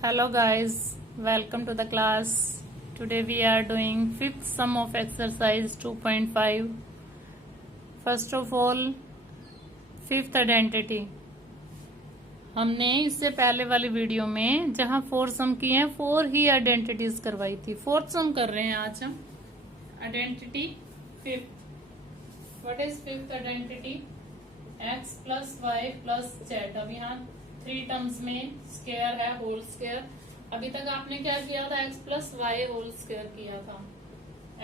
Hello guys, welcome to the class. Today we are doing fifth sum of exercise 2.5. First of all, fifth identity. हमने इससे पहले वाली video में जहां four सम किए हैं फोर ही आइडेंटिटीज करवाई थी। फोर्थ सम कर रहे हैं आज हम। Identity fifth. What is fifth identity? x plus y plus z. अब यहाँ थ्री टर्म्स में स्क्वायर है, होल स्क्वायर। अभी तक आपने क्या किया था? x plus Y whole square किया था।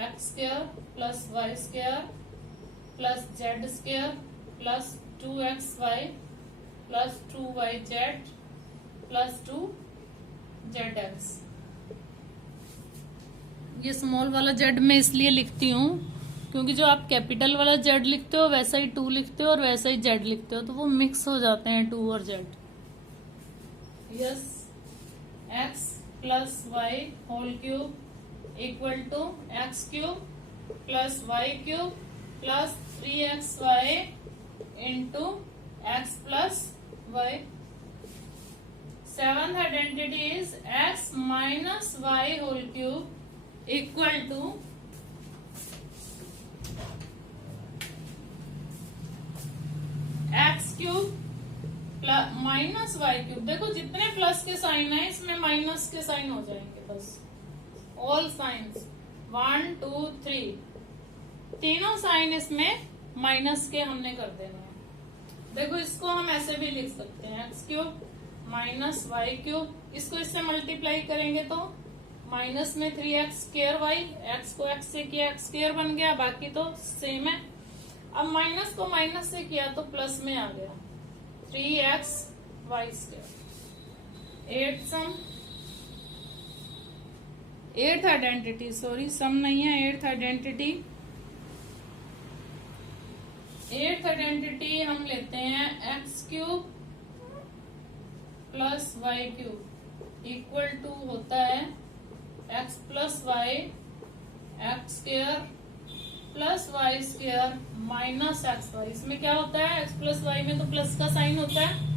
X square plus Y square plus z square plus 2xy plus 2yz plus 2zx। ये स्मॉल वाला जेड मैं इसलिए लिखती हूँ क्योंकि जो आप कैपिटल वाला जेड लिखते हो वैसा ही 2 लिखते हो और वैसा ही जेड लिखते हो, तो वो मिक्स हो जाते हैं 2 और Z. Yes, X plus Y whole cube equal to X cube plus Y cube plus 3xy into X plus Y. Seventh identity is X minus Y whole cube equal to X cube minus Y cube. देखो जितने plus के sign है इसमें minus के sign हो जाएंगे, बस all science 1 2 3 तीनों साइन इसमें माइनस के हमने कर देने हैं। देखो इसको हम ऐसे भी लिख सकते हैं, x cube minus Y cube. इसको इससे मल्टीप्लाई करेंगे तो माइनस में 3x स्क्वायर वाई, एक्स को एक्स से किया एक्स स्क्वायर बन गया, बाकी तो सेम है। अब माइनस को माइनस से किया तो प्लस में आ गया 3x Y square. Eighth identity, sorry sum नहीं है, एट्थ आइडेंटिटी। एट्थ आइडेंटिटी हम लेते हैं x cube plus Y cube equal to होता है X plus Y x square plus Y square minus x Y. इसमें क्या होता है? एक्स प्लस वाई में तो प्लस का साइन होता है।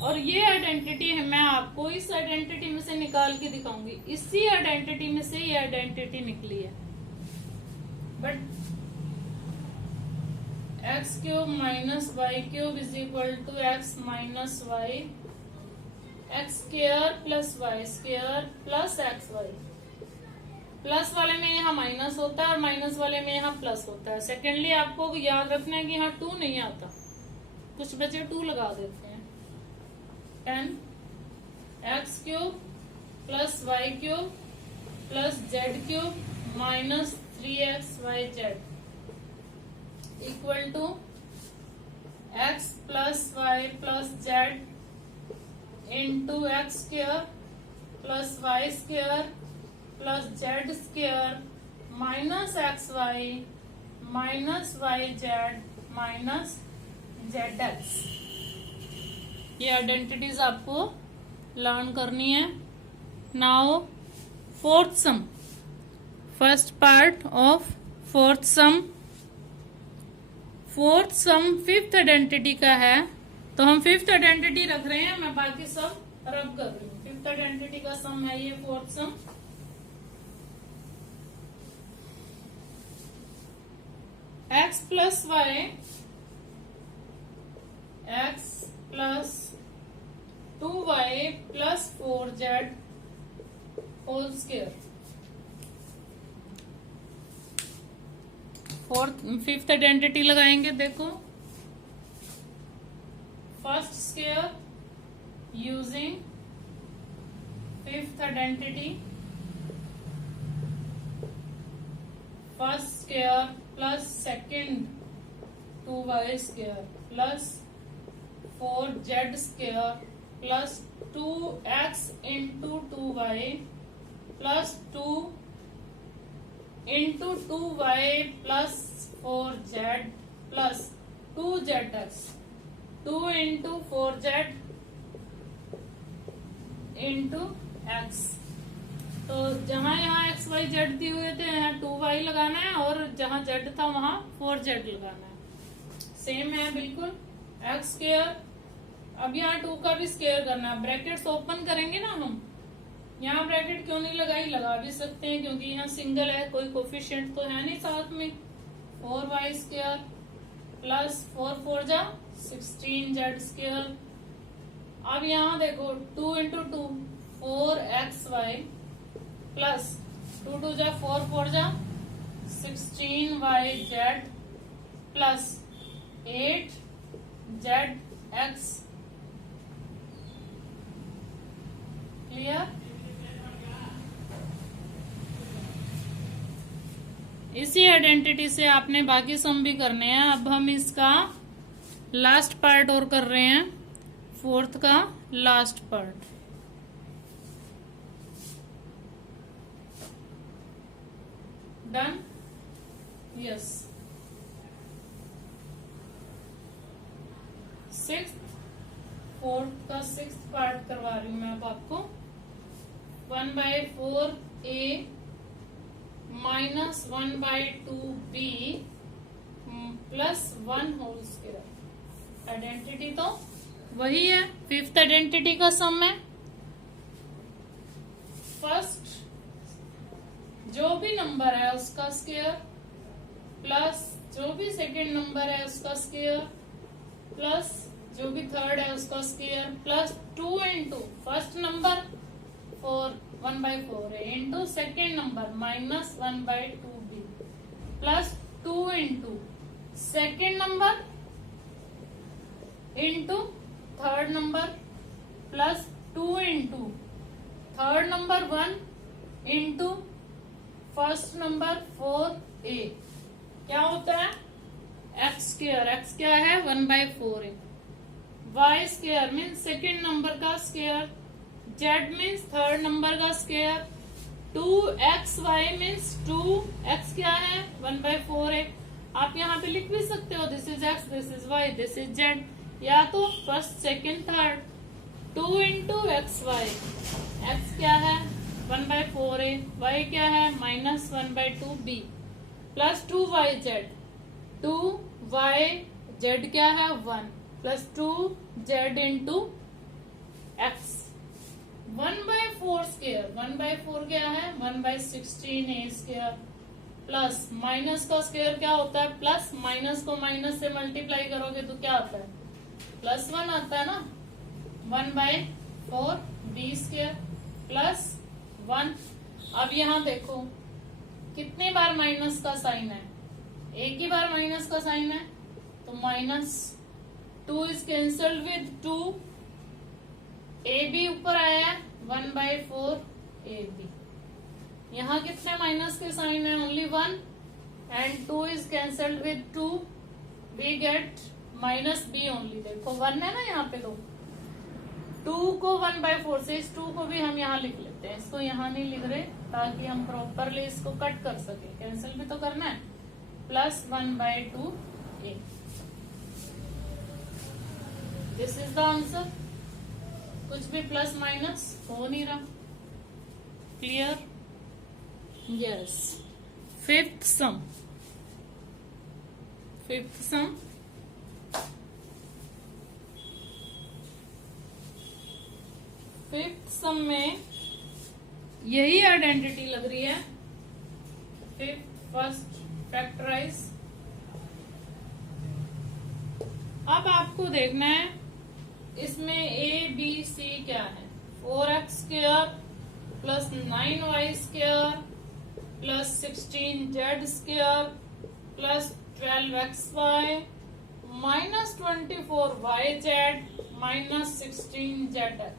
और ये आइडेंटिटी है, मैं आपको इस आइडेंटिटी में से निकाल के दिखाऊंगी। इसी आइडेंटिटी में से ये आइडेंटिटी निकली है। But x cube minus Y cube is equal to x minus y x square plus Y square plus x y. Plus वाले में यहाँ माइनस होता है और माइनस वाले में यहाँ प्लस होता है। सेकेंडली आपको याद रखना है कि यहाँ 2 नहीं आता, कुछ बच्चे 2 लगा देते हैं। 10 x cube plus Y cube plus z cube minus 3xyz equal to x plus y plus z into x square plus Y square plus z square minus x y minus y z minus z x. ये identities आपको learn करनी है। Now fourth sum, first part of fourth sum. Fourth sum fifth identity का है, तो हम fifth identity रख रहे हैं, मैं बाकी सब रब कर रही हूँ। फिफ्थ आइडेंटिटी का सम है ये fourth sum. X plus Y x plus 2y plus 4z whole square. Fifth identity लगाएंगे। देखो first square using fifth identity, first square plus second 2y square plus 4z square plus 2x into 2y plus 2 into 2y plus 4z plus 2zx 2 into 4z into x। तो जहां यहाँ x Y Z दिए हुए थे यहाँ 2y लगाना है और जहां जेड था वहां 4z लगाना है। सेम है बिल्कुल। एक्स स्क्वायर अब यहाँ 2 का भी स्क्वायर करना है, ब्रैकेट्स ओपन करेंगे ना हम यहाँ ब्रैकेट क्यों नहीं लगाई, लगा भी सकते हैं क्योंकि यहाँ सिंगल है, कोई कोफिशिएंट तो है नहीं साथ में। 4y² प्लस 4 4 जा 16z²। अब यहाँ देखो 2 × 2 4xy प्लस 2 2 जा 4 4 जा 16yz प्लस 8zx। क्लियर। इसी आइडेंटिटी से आपने बाकी सम भी करने हैं। अब हम इसका लास्ट पार्ट और कर रहे हैं, फोर्थ का last part. Done. Yes. Fourth का सिक्स्थ पार्ट करवा रही हूं मैं अब आपको। 1/4a minus 1/2b plus 1/2। Identity तो वही है, फिफ्थ आइडेंटिटी का सम है। फर्स्ट जो भी नंबर है उसका स्क्वायर प्लस जो भी सेकंड नंबर है उसका स्क्वायर प्लस जो भी थर्ड है उसका स्क्वायर प्लस 2 × फर्स्ट नंबर 1/4 है into second number minus 1/2b plus 2 × second number into third number plus 2 × third number 1 into first number 4a। क्या होता है x²। x क्या है 1/4 है। y² मीन्स सेकेंड नंबर का square. z means third number का square. 2xy means 2x क्या है 1/4 है। आप यहाँ पे लिख भी सकते हो this is x, this is y, this is z, या तो first second third. 2 × xy। x क्या है 1/4 है, y क्या है minus 1/2b plus 2yz। 2yz क्या है 1 प्लस 2z × x। 1/4²। 1/4 क्या है 1/16a² प्लस माइनस का स्क्वायर क्या होता है प्लस, माइनस को माइनस से मल्टीप्लाई करोगे तो क्या आता है +1 आता है ना। 1/4b² plus 1। अब यहाँ देखो कितने बार माइनस का साइन है, एक ही बार माइनस का साइन है तो -2 is cancelled with 2। A b ऊपर आया है 1/4ab। यहाँ कितने माइनस के साइन है only 1 and 2 is cancelled with 2। We get -b only. देखो 1 है ना यहाँ पे, तो 2 को 1/4 से, इस 2 को भी हम यहाँ लिख लेते हैं, इसको यहाँ नहीं लिख रहे ताकि हम प्रॉपरली इसको कट कर सके, कैंसिल भी तो करना है। Plus 1/2a। This is the answer. कुछ भी प्लस माइनस हो नहीं रहा। Clear. Yes. Fifth sum. Fifth sum में यही आइडेंटिटी लग रही है। Fifth first factorise. अब आपको देखना है इसमें a b c क्या है। 4x² plus 9y² plus 16z² plus 12xy minus 24yz minus 16zx।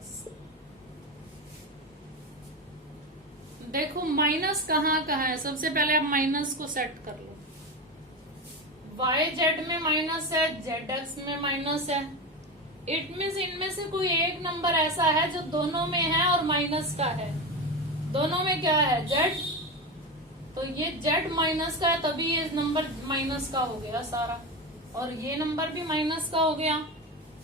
देखो माइनस कहाँ कहाँ है, सबसे पहले आप माइनस को सेट कर लो। yz में माइनस है, zx में माइनस है। इट मीन्स इनमें से कोई एक नंबर ऐसा है जो दोनों में है और माइनस का है। दोनों में क्या है z, तो ये z माइनस का है तभी ये नंबर माइनस का हो गया सारा, और ये नंबर भी माइनस का हो गया।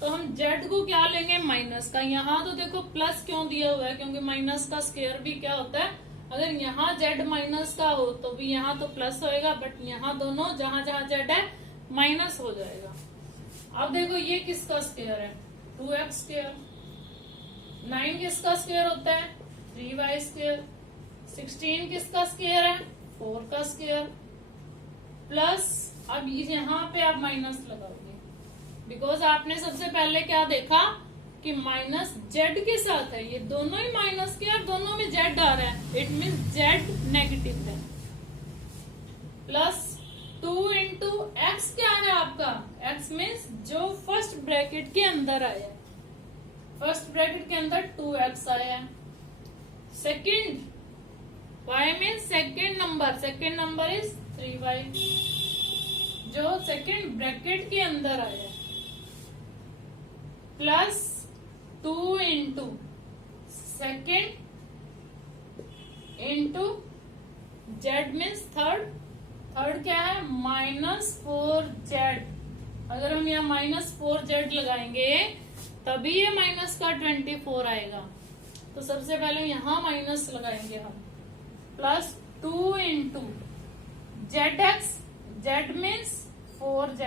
तो हम z को क्या लेंगे माइनस का। यहाँ तो देखो प्लस क्यों दिया हुआ है, क्योंकि माइनस का स्क्वायर भी क्या होता है, अगर यहाँ z माइनस का हो तो भी यहाँ तो प्लस होएगा, बट यहाँ दोनों जहां जहां z है माइनस हो जाएगा। अब देखो ये किसका स्क्वायर है 2x²। 9 किसका स्क्वायर होता है 3y²। 16 किसका स्क्वायर है? 4 का स्क्वायर। प्लस अब यहाँ पे आप माइनस लगाओगे, बिकॉज आपने सबसे पहले क्या देखा कि माइनस जेड के साथ है, ये दोनों ही माइनस के और दोनों में जेड आ रहा है, इट मीन जेड नेगेटिव है। प्लस 2 इंटू एक्स क्या है आपका? एक्स मीन्स जो फर्स्ट ब्रैकेट के अंदर आया है, फर्स्ट ब्रैकेट के अंदर 2x आया है। Second y means second number is 3y, जो सेकेंड ब्रैकेट के अंदर आया है। Plus 2 into second into Z means third क्या है? -4z। अगर हम यहाँ -4z लगाएंगे तभी ये माइनस का 24 आएगा, तो सबसे पहले यहाँ माइनस लगाएंगे हम। Plus 2 into Z means 4z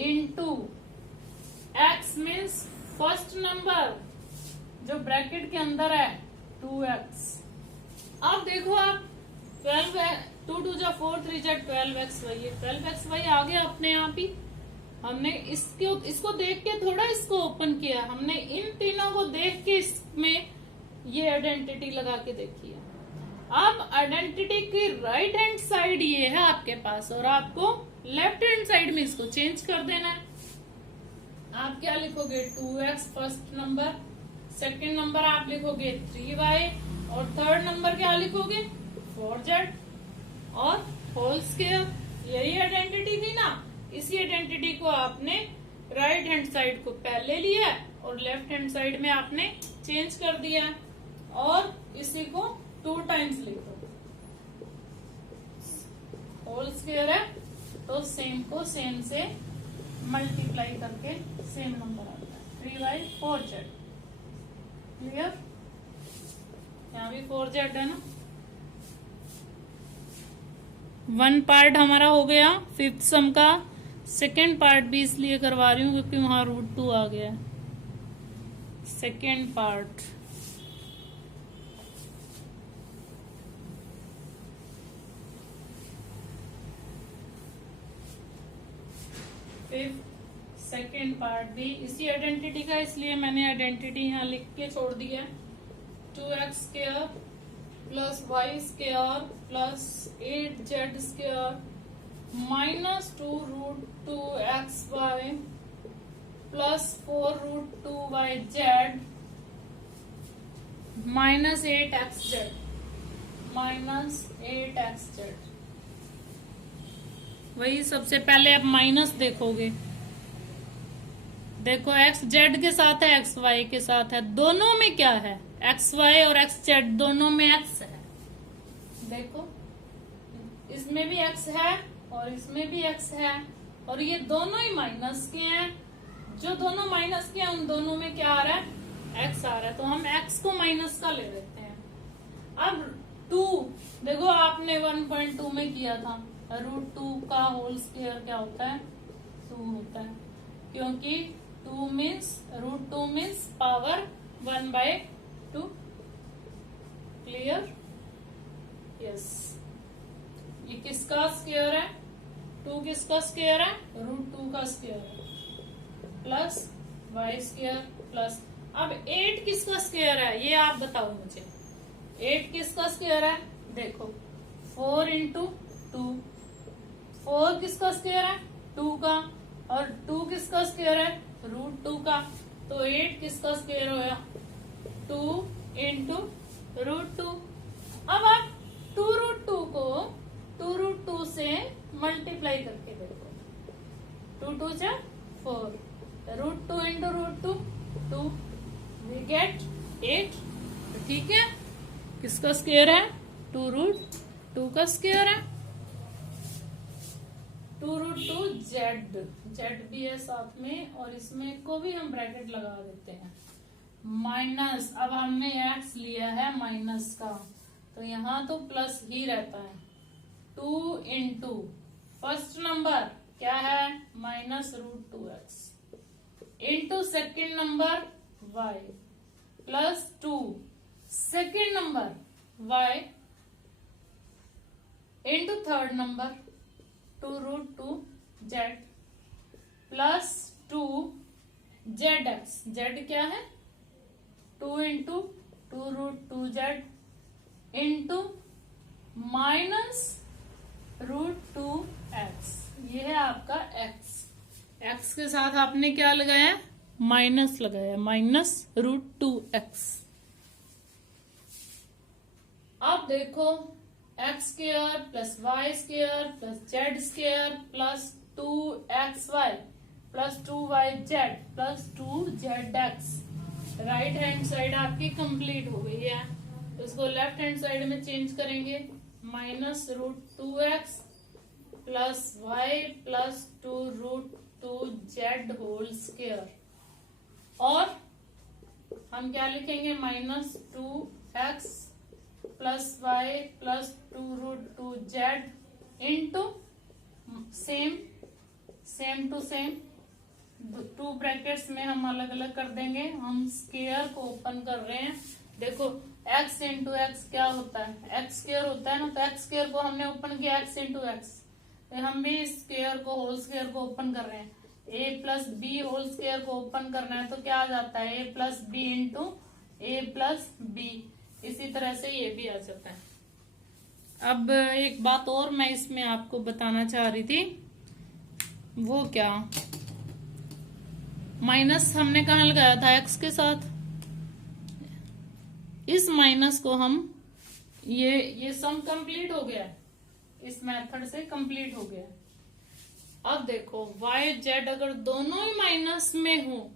into x means first number जो ब्रैकेट के अंदर है 2x। अब देखो आप 12 2 2 जा 4 3 जा 12xy, ये 12xy आ गया अपने आप ही। हमने इसको देख के थोड़ा इसको ओपन किया, हमने इन तीनों को देख के इसमें ये आइडेंटिटी लगा के देखी है। अब आइडेंटिटी की राइट हैंड साइड ये है आपके पास, और आपको लेफ्ट हैंड साइड में इसको चेंज कर देना है। आप क्या लिखोगे? 2x first number, second number आप लिखोगे 3y, और थर्ड नंबर क्या लिखोगे? 4z और होल स्क्वायर। यही आइडेंटिटी थी ना, इसी आइडेंटिटी को आपने राइट हैंड साइड को पहले लिया और लेफ्ट हैंड साइड में आपने चेंज कर दिया, और इसी को 2 टाइम्स लिखो। होल स्क्वायर है तो सेम को सेम से मल्टीप्लाई करके सेम नंबर आता है, 3y 4z। क्लियर? यहाँ भी 4z है ना। 1 पार्ट हमारा हो गया फिफ्थ सम का। सेकेंड पार्ट भी इसलिए करवा रही हूँ क्योंकि वहां √2 आ गया है। सेकेंड पार्ट सेकेंड पार्ट भी इसी आइडेंटिटी का, इसलिए मैंने आइडेंटिटी यहाँ लिख के छोड़ दिया। 2x² plus y² plus 8z² -2√2xy plus 4√2yz -8xz। वही सबसे पहले आप माइनस देखोगे, देखो x z के साथ है, x y के साथ है, दोनों में क्या है? x y और x z दोनों में x है। देखो इसमें भी x है और इसमें भी x है, और ये दोनों ही माइनस के हैं। जो दोनों माइनस के हैं उन दोनों में क्या आ रहा है? x आ रहा है, तो हम x को माइनस का ले लेते हैं। अब 2 देखो आपने 1.2 में किया था, √2 का होल स्क्वायर क्या होता है? 2 होता है, क्योंकि 2 means √2 means power 1/2। Clear? Yes. ये किसका स्क्वायर है? 2 किसका स्क्वायर है? √2 का स्क्वायर है, प्लस y² प्लस। अब 8 किसका स्क्वायर है? ये आप बताओ मुझे। 8 किसका स्क्वायर है? देखो 4 इंटू 2। 4 किसका स्क्वायर है? 2 का, और 2 किसका स्क्वायर है? √2 का, तो 8 किसका स्क्वायर होया? 2 इंटू √2। अब आप 2√2 को 2√2 से मल्टीप्लाई करके देखो, 2 2 जा 4, √2 इंटू √2 2, वी गेट 8। ठीक है, किसका स्क्वायर है? 2√2 का स्क्वायर है। 2√2z, z भी है साथ में, और इसमें को भी हम ब्रैकेट लगा देते हैं। माइनस, अब हमने x लिया है माइनस का, तो यहाँ तो प्लस ही रहता है। 2 इंटू फर्स्ट नंबर क्या है? -√2x into second number y plus 2 second number y into third number 2√2z plus 2zx, z क्या है 2 into 2√2z into minus √2x, ये है आपका x। x के साथ आपने क्या लगाया, माइनस लगाया, माइनस √2x। अब देखो x square plus Y square plus z square plus 2xy plus 2yz plus 2zx, right hand side आपकी कंप्लीट हो गई है। इसको लेफ्ट हैंड साइड में चेंज करेंगे, minus √2x plus y plus 2√2z whole square, और हम क्या लिखेंगे, minus 2x plus y plus 2√2z into same to same, 2 brackets में हम अलग अलग कर देंगे। हम स्क्वायर को ओपन कर रहे हैं, देखो x इंटू एक्स क्या होता है, एक्स स्क्वायर होता है ना, तो एक्स स्क्वायर को हमने ओपन किया x इंटू एक्स, हम भी स्क्वायर को होल स्क्वायर को ओपन कर रहे हैं। a plus b whole square को ओपन करना है तो क्या आ जाता है, a plus b into a plus b, इसी तरह से ये भी आ जाता है। अब एक बात और मैं इसमें आपको बताना चाह रही थी, वो क्या, माइनस हमने कहाँ लगाया था, x के साथ, इस माइनस को हम ये सम कंप्लीट हो गया, इस मेथड से कंप्लीट हो गया। अब देखो y z अगर दोनों ही माइनस में हो,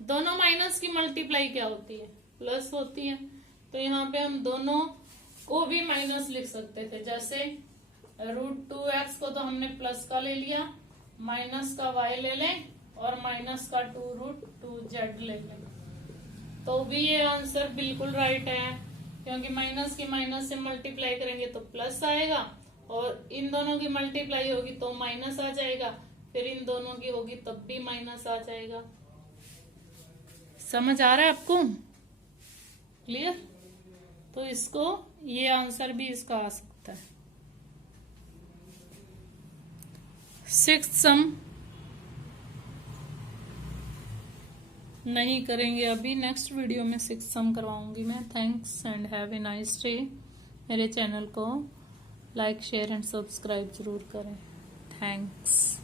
दोनों माइनस की मल्टीप्लाई क्या होती है, प्लस होती है, तो यहाँ पे हम दोनों को भी माइनस लिख सकते थे। जैसे √2x को तो हमने प्लस का ले लिया, माइनस का y ले लें और माइनस का 2√2z ले लें, तो भी ये आंसर बिल्कुल राइट है, क्योंकि माइनस की माइनस से मल्टीप्लाई करेंगे तो प्लस आएगा, और इन दोनों की मल्टीप्लाई होगी तो माइनस आ जाएगा, फिर इन दोनों की होगी तब भी माइनस आ जाएगा। समझ आ रहा है आपको, क्लियर? तो इसको, ये आंसर भी इसका आ सकता है। 6th सम नहीं करेंगे अभी, नेक्स्ट वीडियो में 6th सम करवाऊंगी मैं। Thanks and have a nice day. मेरे चैनल को लाइक शेयर एंड सब्सक्राइब जरूर करें। थैंक्स।